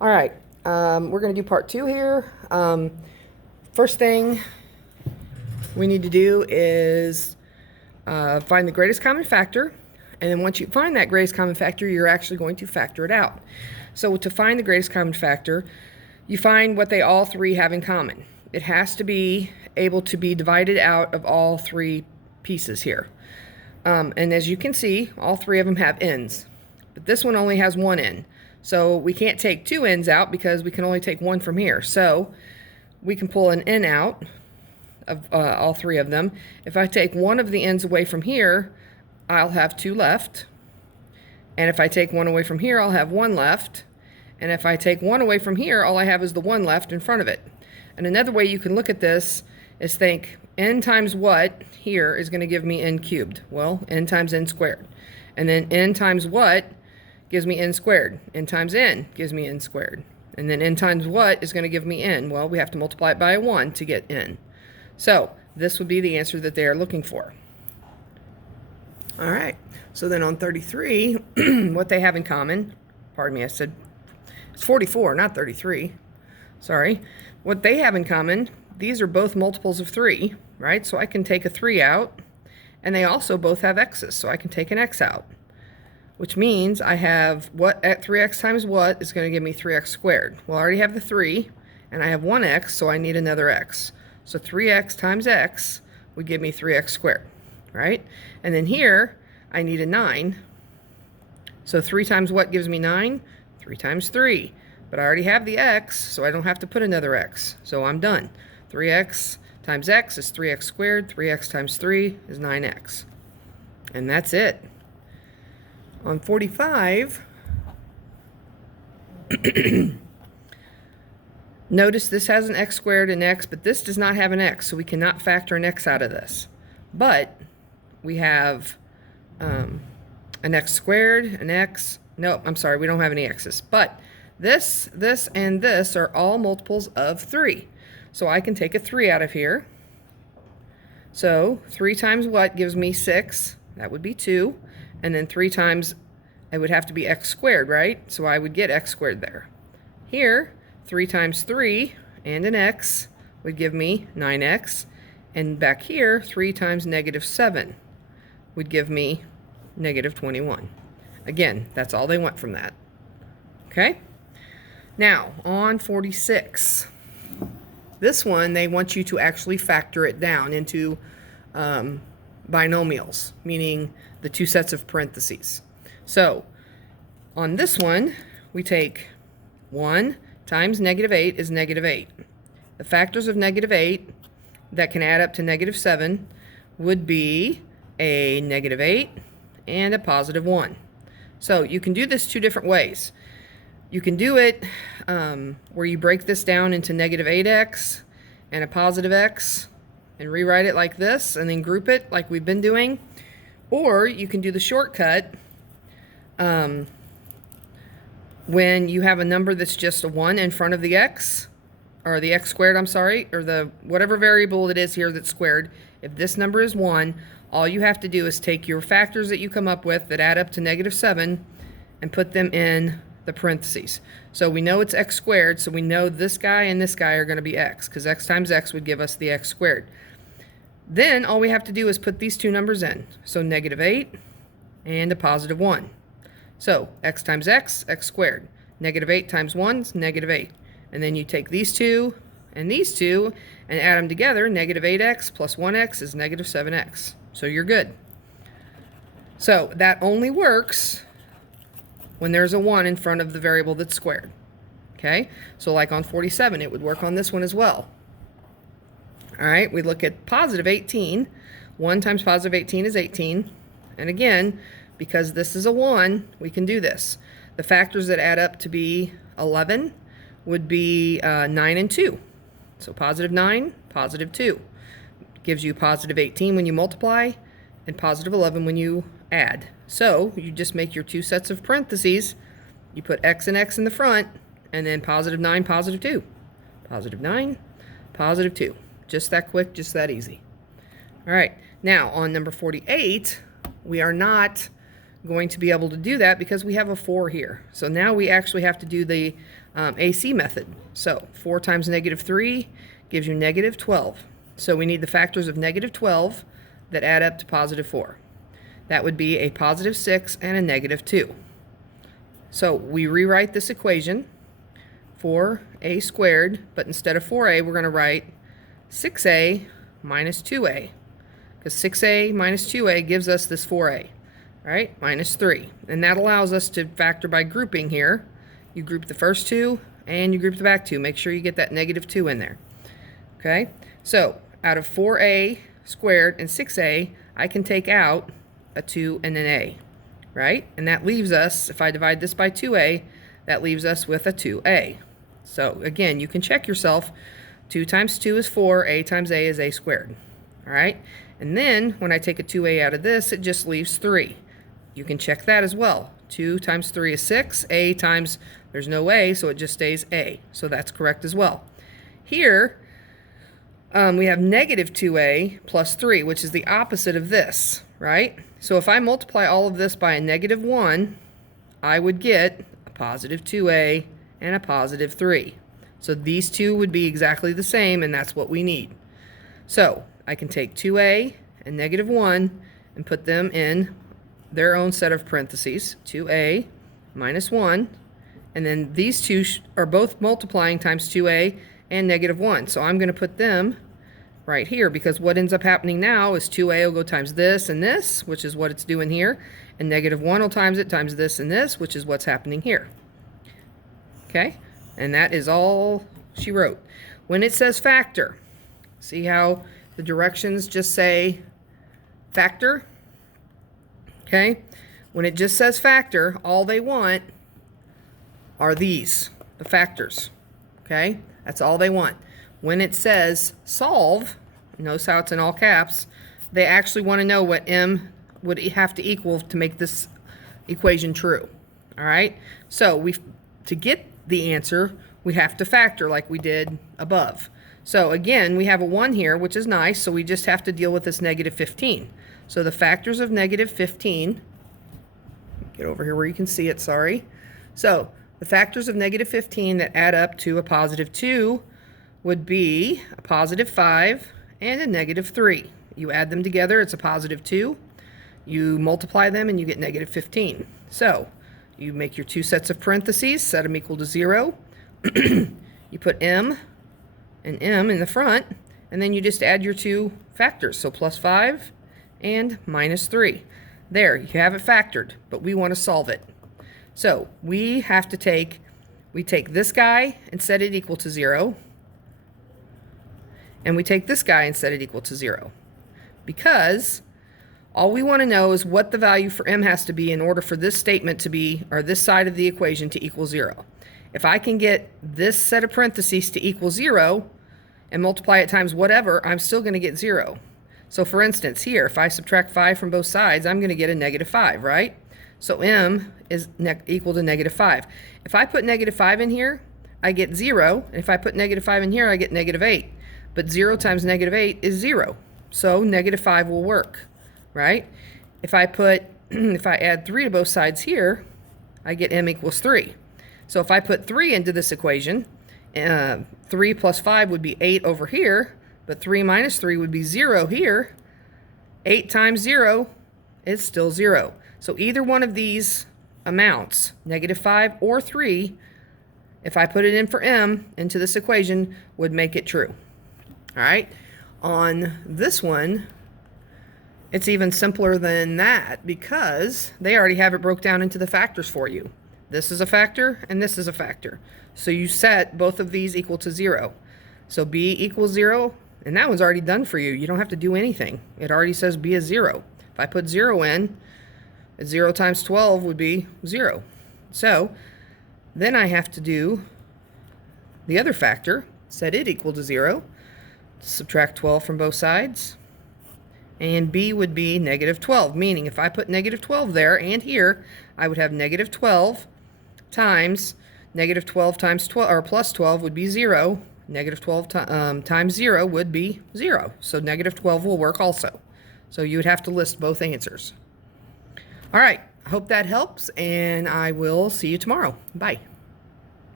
All right, we're going to do part 2 here. First thing we need to do is find the greatest common factor, and then once you find that greatest common factor, you're actually going to factor it out. So to find the greatest common factor, you find what they all three have in common. It has to be able to be divided out of all three pieces here. And as you can see, all three of them have ends, but this one only has one end. So we can't take two ends out because we can only take one from here. So we can pull an end out of all three of them. If I take one of the ends away from here, I'll have two left. And if I take one away from here, I'll have one left. And if I take one away from here, all I have is the one left in front of it. And another way you can look at this is think n times what here is going to give me n cubed. Well, n times n squared. And then n times what gives me n squared. N times n gives me n squared. And then n times what is going to give me n? Well, we have to multiply it by 1 to get n. So this would be the answer that they are looking for. All right, so then on 33, what they have in common, pardon me, I said it's 44, not 33. Sorry. What they have in common, these are both multiples of 3, right? So I can take a 3 out, and they also both have x's, so I can take an x out. Which means I have what at 3x times what is going to give me 3x squared. Well, I already have the 3, and I have one x, so I need another x. So 3x times x would give me 3x squared, right? And then here, I need a 9. So 3 times what gives me 9? 3 times 3. But I already have the x, so I don't have to put another x. So I'm done. 3x times x is 3x squared. 3x times 3 is 9x. And that's it. On 45, notice this has an x squared and x, but this does not have an x, so we cannot factor an x out of this. But we have an x squared, an x, no, I'm sorry, we don't have any x's. But this, and this are all multiples of 3. So I can take a 3 out of here. So 3 times what gives me 6? That would be 2. And then 3 times, it would have to be x squared, right? So I would get x squared there. Here, 3 times 3 and an x would give me 9x. And back here, 3 times negative 7 would give me negative 21. Again, that's all they want from that. Okay? Now, on 46. This one, they want you to actually factor it down into binomials, meaning the two sets of parentheses. So on this one, we take 1 times negative 8 is negative 8. The factors of negative 8 that can add up to negative 7 would be a negative 8 and a positive 1. So you can do this two different ways. You can do it where you break this down into negative 8x and a positive x and rewrite it like this and then group it like we've been doing. Or you can do the shortcut when you have a number that's just a 1 in front of the x, or the x squared, I'm sorry, or the whatever variable it is here that's squared. If this number is 1, all you have to do is take your factors that you come up with that add up to negative 7 and put them in the parentheses. So we know it's x squared, so we know this guy and this guy are going to be x, because x times x would give us the x squared. Then all we have to do is put these two numbers in. So negative 8 and a positive 1. So x times x, x squared. Negative 8 times 1 is negative 8. And then you take these two and add them together. Negative 8x plus 1x is negative 7x. So you're good. So that only works when there's a 1 in front of the variable that's squared. Okay? So like on 47, it would work on this one as well. All right, we look at positive 18. 1 times positive 18 is 18. And again, because this is a 1, we can do this. The factors that add up to be 11 would be 9 and 2. So positive 9, positive 2. Gives you positive 18 when you multiply and positive 11 when you add. So you just make your two sets of parentheses. You put x and x in the front, and then positive 9, positive 2. Positive 9, positive 2. Just that quick, just that easy. All right, now on number 48, we are not going to be able to do that because we have a 4 here. So now we actually have to do the AC method. So 4 times negative 3 gives you negative 12. So we need the factors of negative 12 that add up to positive 4. That would be a positive 6 and a negative 2. So we rewrite this equation, 4a squared, but instead of 4a, we're going to write 6a minus 2a, because 6a minus 2a gives us this 4a, right, minus 3. And that allows us to factor by grouping here. You group the first two, and you group the back two. Make sure you get that negative 2 in there. Okay, so out of 4a squared and 6a, I can take out a 2 and an a, right? And that leaves us, if I divide this by 2a, that leaves us with a 2a. So again, you can check yourself. 2 times 2 is 4, a times a is a squared. All right? And then when I take a 2a out of this, it just leaves 3. You can check that as well. 2 times 3 is 6, a times, there's no a, so it just stays a. So that's correct as well. Here, we have negative 2a plus 3, which is the opposite of this, right? So if I multiply all of this by a negative 1, I would get a positive 2a and a positive 3. So these two would be exactly the same, and that's what we need. So I can take 2a and negative 1 and put them in their own set of parentheses, 2a minus 1, and then these two are both multiplying times 2a and negative 1. So I'm going to put them right here, because what ends up happening now is 2a will go times this and this, which is what it's doing here, and negative 1 will times it times this and this, which is what's happening here. Okay, and that is all she wrote. When it says factor, see how the directions just say factor? Okay, when it just says factor, all they want are these, the factors. Okay, that's all they want. When it says solve, notice how it's in all caps, they actually want to know what m would have to equal to make this equation true. All right, so to get the answer, we have to factor like we did above. So again, we have a 1 here, which is nice, so we just have to deal with this negative 15. So the factors of negative 15, get over here where you can see it, sorry. So the factors of negative 15 that add up to a positive 2 would be a positive 5 and a negative 3. You add them together, it's a positive 2. You multiply them and you get negative 15. So you make your two sets of parentheses, set them equal to 0. You put m and m in the front, and then you just add your two factors, so plus 5 and minus 3. There, you have it factored, but we want to solve it. So we take this guy and set it equal to 0, and we take this guy and set it equal to 0, because all we want to know is what the value for m has to be in order for this statement to be, or this side of the equation to equal 0. If I can get this set of parentheses to equal 0 and multiply it times whatever, I'm still going to get 0. So for instance, here, if I subtract 5 from both sides, I'm going to get a negative 5, right? So m is equal to negative 5. If I put negative 5 in here, I get 0. And if I put negative 5 in here, I get negative 8. But 0 times negative 8 is 0. So negative 5 will work, right? If I add 3 to both sides here, I get m equals 3. So if I put 3 into this equation, 3 plus 5 would be 8 over here, but 3 minus 3 would be 0 here. 8 times 0 is still 0. So either one of these amounts, negative 5 or 3, if I put it in for m into this equation, would make it true. All right, on this one, it's even simpler than that, because they already have it broke down into the factors for you. This is a factor, and this is a factor. So you set both of these equal to 0. So b equals 0, and that one's already done for you. You don't have to do anything. It already says b is 0. If I put 0 in, 0 times 12 would be 0. So then I have to do the other factor, set it equal to 0, subtract 12 from both sides, and b would be negative 12, meaning if I put negative 12 there and here, I would have negative 12 times negative 12 times 12, or plus 12 would be 0. Negative 12 times 0 would be 0. So negative 12 will work also. So you would have to list both answers. All right, I hope that helps, and I will see you tomorrow. Bye.